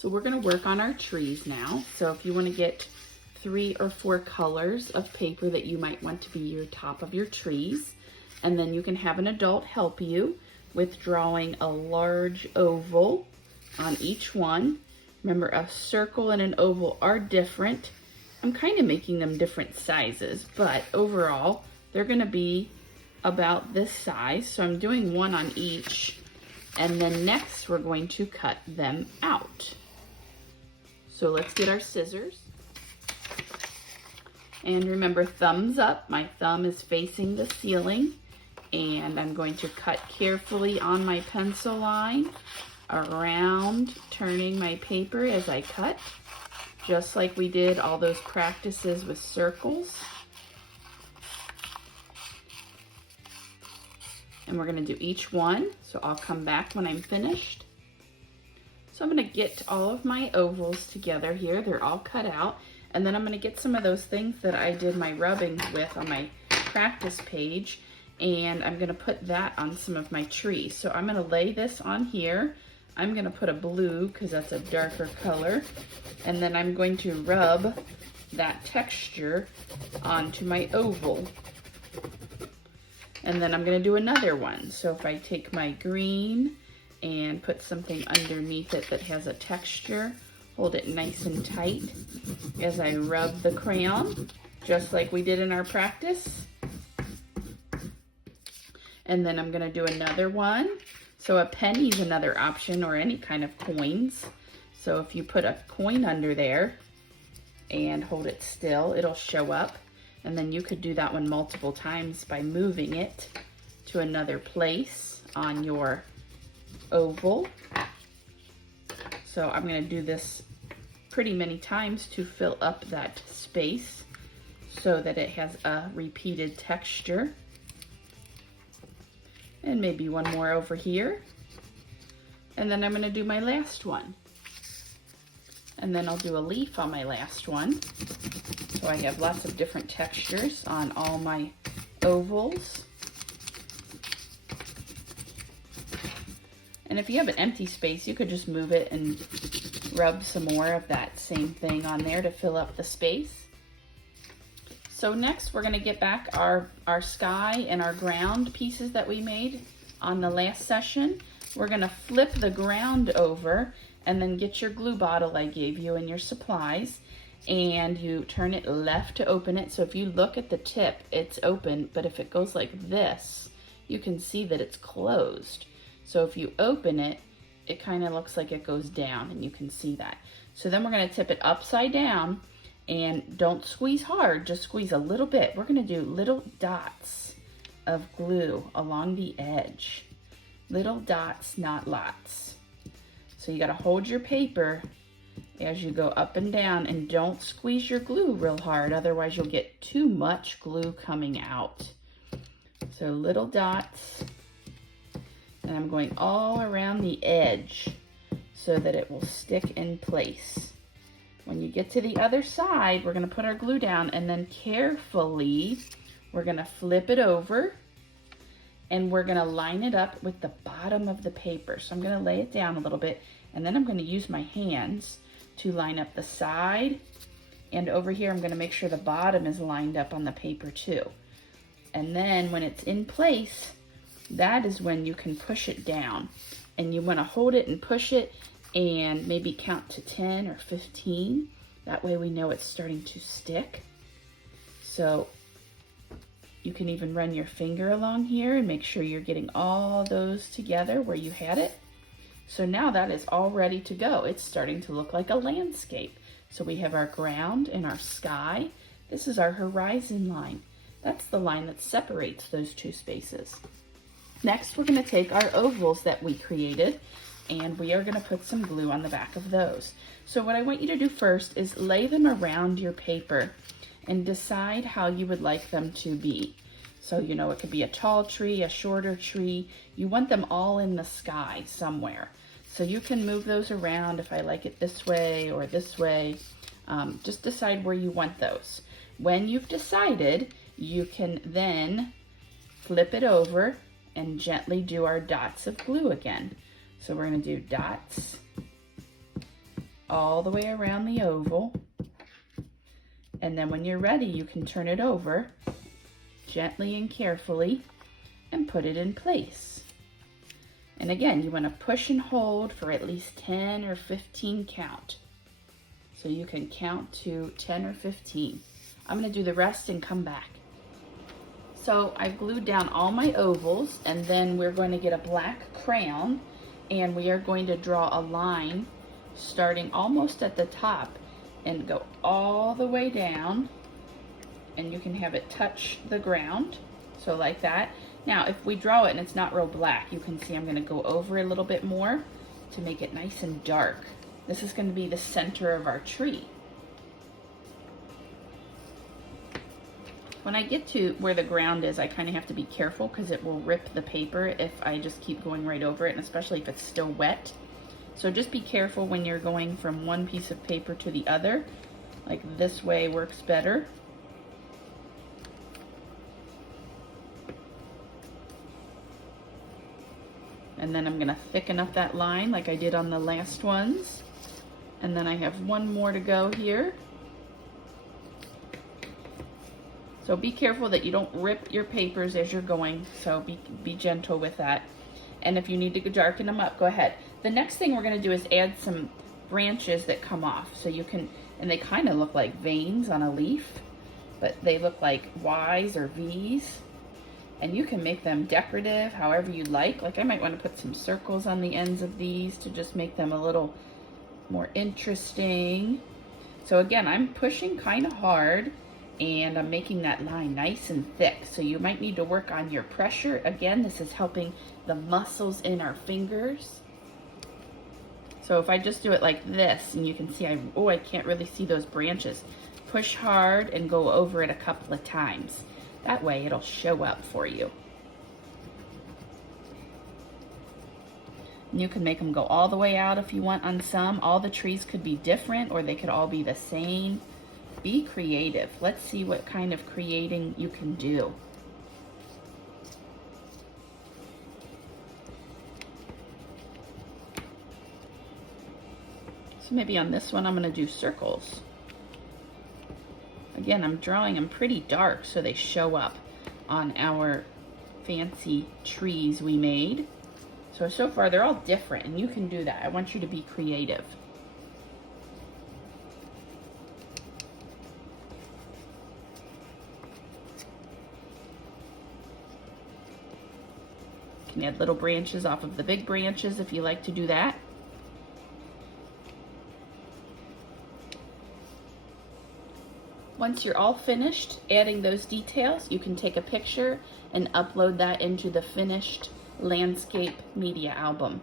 So we're gonna work on our trees now. So if you wanna get 3 or 4 colors of paper that you might want to be your top of your trees, and then you can have an adult help you with drawing a large oval on each one. Remember, a circle and an oval are different. I'm kind of making them different sizes, but overall, they're gonna be about this size. So I'm doing one on each, and then next we're going to cut them out. So let's get our scissors. And remember, thumbs up. My thumb is facing the ceiling, and I'm going to cut carefully on my pencil line around, turning my paper as I cut, just like we did all those practices with circles. And we're gonna do each one, so I'll come back when I'm finished. So I'm gonna get all of my ovals together here. They're all cut out. And then I'm gonna get some of those things that I did my rubbing with on my practice page, and I'm gonna put that on some of my trees. So I'm gonna lay this on here. I'm gonna put a blue, because that's a darker color. And then I'm going to rub that texture onto my oval. And then I'm gonna do another one. So if I take my green and put something underneath it that has a texture, hold it nice and tight as I rub the crayon, just like we did in our practice. And then I'm gonna do another one. So a penny is another option, or any kind of coins. So if you put a coin under there and hold it still, it'll show up. And then you could do that one multiple times by moving it to another place on your oval. So I'm gonna do this pretty many times to fill up that space so that it has a repeated texture. And maybe one more over here. And then I'm gonna do my last one. And then I'll do a leaf on my last one. So I have lots of different textures on all my ovals. And if you have an empty space, you could just move it and rub some more of that same thing on there to fill up the space. So next we're gonna get back our sky and our ground pieces that we made on the last session. We're gonna flip the ground over and then get your glue bottle I gave you and your supplies, and you turn it left to open it. So if you look at the tip, it's open, but if it goes like this, you can see that it's closed. So if you open it, it kind of looks like it goes down, and you can see that. So then we're gonna tip it upside down, and don't squeeze hard, just squeeze a little bit. We're gonna do little dots of glue along the edge. Little dots, not lots. So you gotta hold your paper as you go up and down, and don't squeeze your glue real hard, otherwise you'll get too much glue coming out. So little dots, and I'm going all around the edge so that it will stick in place. When you get to the other side, we're gonna put our glue down, and then carefully, we're gonna flip it over, and we're gonna line it up with the bottom of the paper. So I'm gonna lay it down a little bit, and then I'm gonna use my hands to line up the side, and over here, I'm gonna make sure the bottom is lined up on the paper too. And then when it's in place, that is when you can push it down, and you wanna hold it and push it and maybe count to 10 or 15. That way we know it's starting to stick. So you can even run your finger along here and make sure you're getting all those together where you had it. So now that is all ready to go. It's starting to look like a landscape. So we have our ground and our sky. This is our horizon line. That's the line that separates those two spaces. Next, we're gonna take our ovals that we created, and we are gonna put some glue on the back of those. So what I want you to do first is lay them around your paper and decide how you would like them to be. So, you know, it could be a tall tree, a shorter tree. You want them all in the sky somewhere. So you can move those around if I like it this way or this way. Just decide where you want those. When you've decided, you can then flip it over and gently do our dots of glue again. So we're gonna do dots all the way around the oval. And then when you're ready, you can turn it over gently and carefully and put it in place. And again, you want to push and hold for at least 10 or 15 count. So you can count to 10 or 15. I'm going to do the rest and come back. So I've glued down all my ovals, and then we're going to get a black crayon, and we are going to draw a line starting almost at the top and go all the way down, and you can have it touch the ground, so like that. Now if we draw it and it's not real black, you can see I'm going to go over a little bit more to make it nice and dark. This is going to be the center of our tree. When I get to where the ground is, I kind of have to be careful because it will rip the paper if I just keep going right over it, and especially if it's still wet. So just be careful when you're going from one piece of paper to the other. Like this way works better. And then I'm going to thicken up that line like I did on the last ones. And then I have one more to go here. So be careful that you don't rip your papers as you're going, so be gentle with that. And if you need to darken them up, go ahead. The next thing we're going to do is add some branches that come off. So you can, and they kind of look like veins on a leaf, but they look like Y's or V's. And you can make them decorative however you like. Like I might want to put some circles on the ends of these to just make them a little more interesting. So again, I'm pushing kind of hard, and I'm making that line nice and thick. So you might need to work on your pressure. Again, this is helping the muscles in our fingers. So if I just do it like this, and you can see, I can't really see those branches. Push hard and go over it a couple of times. That way it'll show up for you. And you can make them go all the way out if you want on some. All the trees could be different, or they could all be the same. Be creative. Let's see what kind of creating you can do. So maybe on this one I'm going to do circles. Again, I'm drawing them pretty dark so they show up on our fancy trees we made. So far they're all different, and you can do that. I want you to be creative. You can add little branches off of the big branches if you like to do that. Once you're all finished adding those details, you can take a picture and upload that into the finished landscape media album.